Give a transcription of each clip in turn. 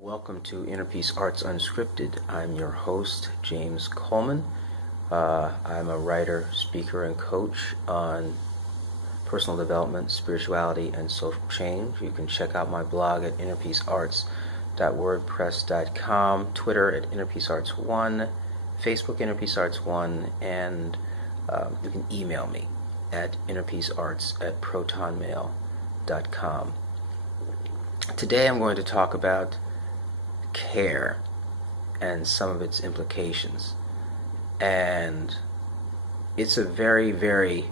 Welcome to Inner Peace Arts Unscripted. I'm your host, James Coleman. I'm a writer, speaker, and coach on personal development, spirituality, and social change. You can check out my blog at innerpeacearts.wordpress.com, Twitter at innerpeacearts1, Facebook innerpeacearts1, and you can email me at innerpeacearts@protonmail.com. Today I'm going to talk about care and some of its implications. And it's a very, very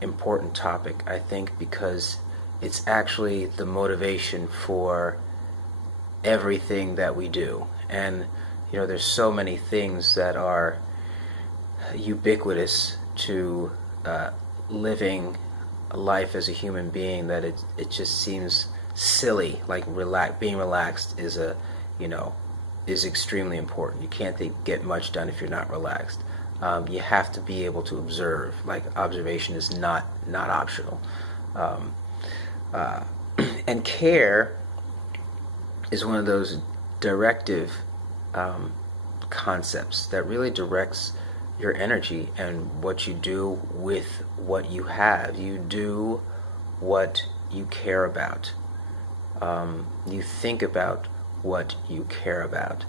important topic, I think, because it's actually the motivation for everything that we do. And, there's so many things that are ubiquitous to living a life as a human being that it just seems silly. Like being relaxed is extremely important. You can't get much done if you're not relaxed. You have to be able to observe. Like, observation is not optional. And care is one of those directive concepts that really directs your energy and what you do with what you have. You do what you care about. You think about what you care about.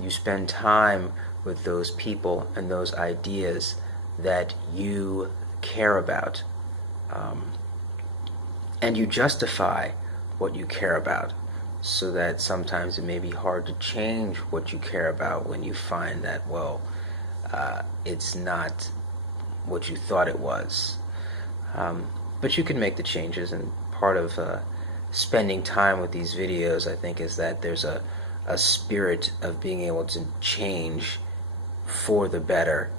You spend time with those people and those ideas that you care about. And you justify what you care about, so that sometimes it may be hard to change what you care about when you find that, it's not what you thought it was. But you can make the changes, and part of spending time with these videos, I think, is that there's a spirit of being able to change for the better,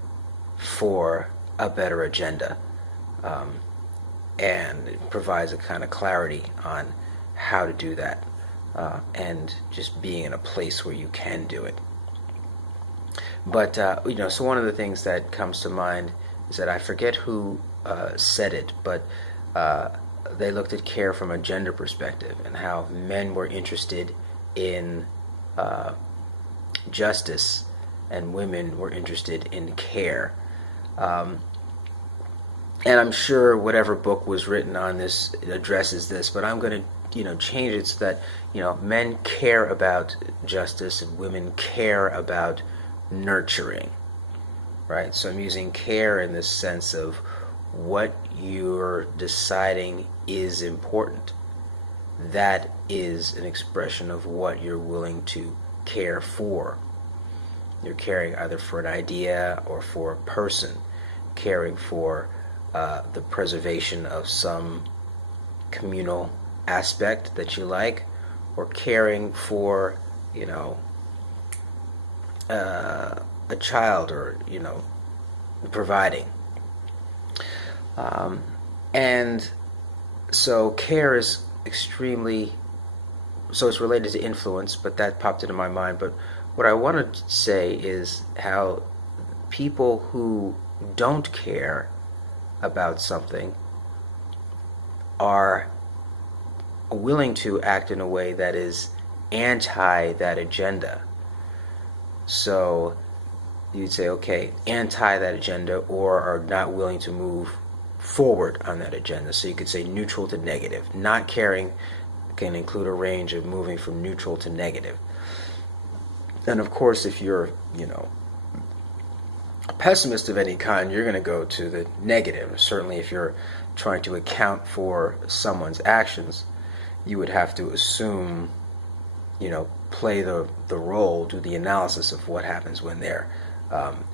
for a better agenda. And it provides a kind of clarity on how to do that, and just being in a place where you can do it. But, so one of the things that comes to mind is that I forget who said it, but they looked at care from a gender perspective, and how men were interested in justice and women were interested in care. And I'm sure whatever book was written on this addresses this, but I'm going to change it so that men care about justice and women care about nurturing, right? So I'm using care in this sense of what you're deciding is important. That is an expression of what you're willing to care for. You're caring either for an idea or for a person, caring for the preservation of some communal aspect that you like, or caring for a child, or providing. And so care is so it's related to influence, but that popped into my mind. But what I want to say is how people who don't care about something are willing to act in a way that is anti that agenda. So you'd say, okay, anti that agenda, or are not willing to move forward on that agenda. So you could say neutral to negative. Not caring can include a range of moving from neutral to negative. And of course, if you're, a pessimist of any kind, you're going to go to the negative. Certainly if you're trying to account for someone's actions, you would have to assume, play the role, do the analysis of what happens when their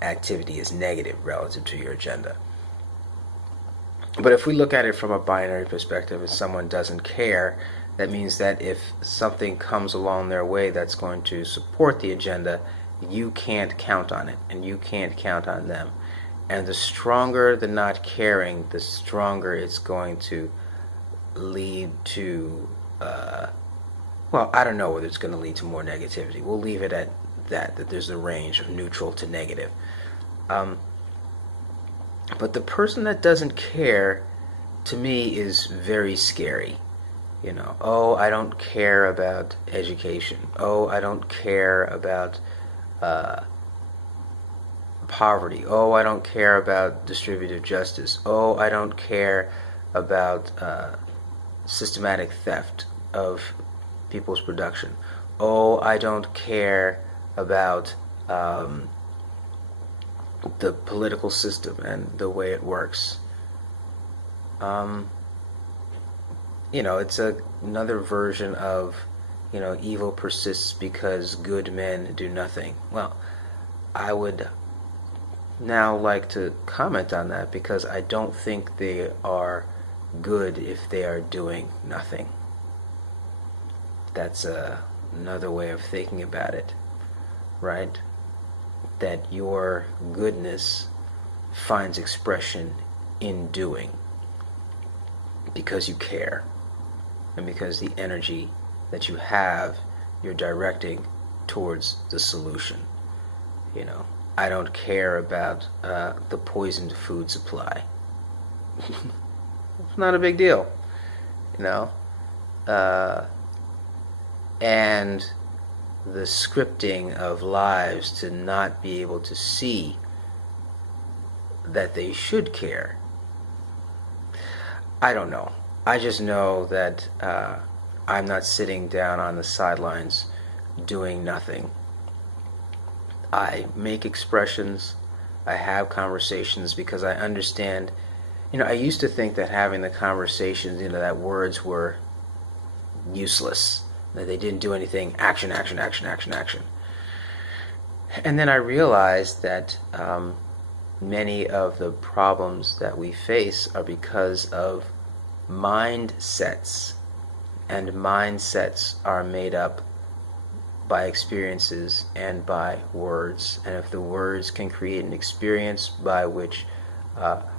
activity is negative relative to your agenda. But if we look at it from a binary perspective, if someone doesn't care, that means that if something comes along their way that's going to support the agenda, you can't count on it, and you can't count on them. And the stronger the not caring, the stronger it's going to lead to, I don't know whether it's going to lead to more negativity. We'll leave it at that there's a range of neutral to negative. But the person that doesn't care, to me, is very scary. Oh, I don't care about education. Oh, I don't care about poverty. Oh, I don't care about distributive justice. Oh, I don't care about systematic theft of people's production. Oh, I don't care about the political system and the way it works. It's another version of, evil persists because good men do nothing. Well, I would now like to comment on that because I don't think they are good if they are doing nothing. That's another way of thinking about it, right? That your goodness finds expression in doing because you care and because the energy that you have you're directing towards the solution. I don't care about the poisoned food supply. It's not a big deal, and the scripting of lives to not be able to see that they should care. I don't know. I just know that I'm not sitting down on the sidelines doing nothing. I make expressions, I have conversations because I understand, I used to think that having the conversations, that words were useless, that they didn't do anything, action, action, action, action, action. And then I realized that many of the problems that we face are because of mindsets, and mindsets are made up by experiences and by words. And if the words can create an experience by which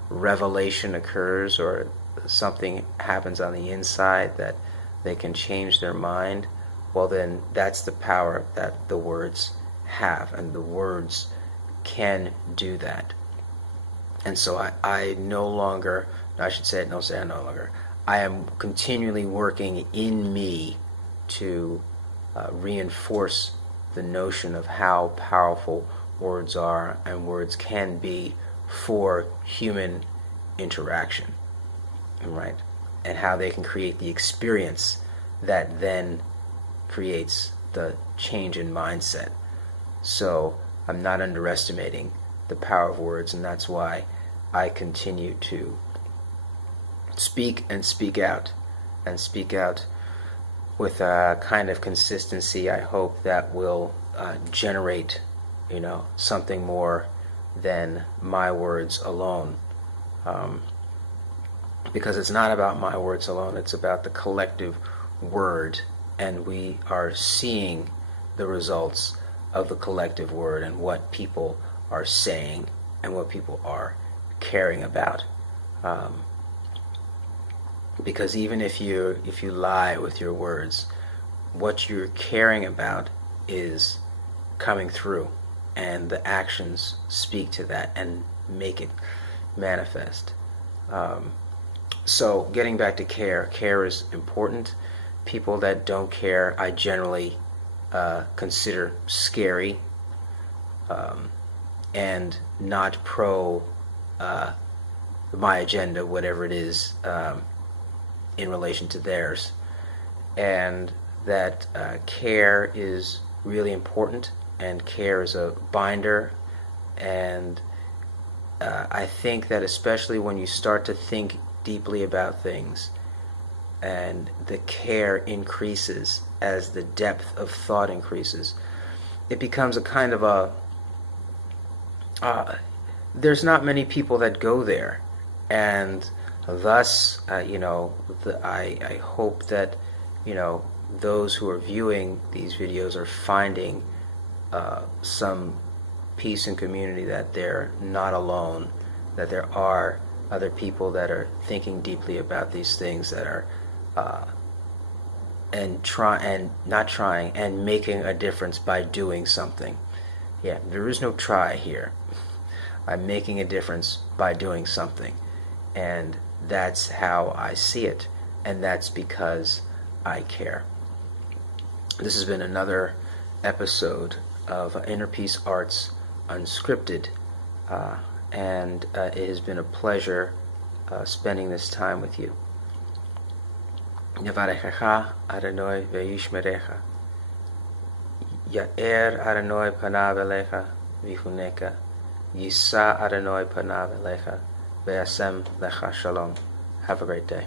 revelation occurs or something happens on the inside that they can change their mind, well then that's the power that the words have, and the words can do that. And so I no longer, I should say it, no say I no longer, I am continually working in me to reinforce the notion of how powerful words are and words can be for human interaction, right? And how they can create the experience that then creates the change in mindset. So I'm not underestimating the power of words, and that's why I continue to speak and speak out, and speak out with a kind of consistency I hope that will generate, something more than my words alone. Because it's not about my words alone, it's about the collective word, and we are seeing the results of the collective word and what people are saying and what people are caring about. Because even if you lie with your words, what you're caring about is coming through, and the actions speak to that and make it manifest. So getting back to care is important. People that don't care, I generally consider scary and not pro my agenda, whatever it is, in relation to theirs. And that care is really important, and care is a binder. And I think that especially when you start to think deeply about things, and the care increases as the depth of thought increases, it becomes a kind of there's not many people that go there, and thus I hope that those who are viewing these videos are finding some peace and community, that they're not alone, that there are other people that are thinking deeply about these things, that are and making a difference by doing something. Yeah, there is no try here. I'm making a difference by doing something, and that's how I see it. And that's because I care. This has been another episode of Inner Peace Arts Unscripted, and it has been a pleasure spending this time with you. Yavarechecha Adonai ve'yishmerecha. Ya'er Adonai panav elecha v'chuneka. Yisa Adonai panav elecha ve'asem lecha shalom. Have a great day.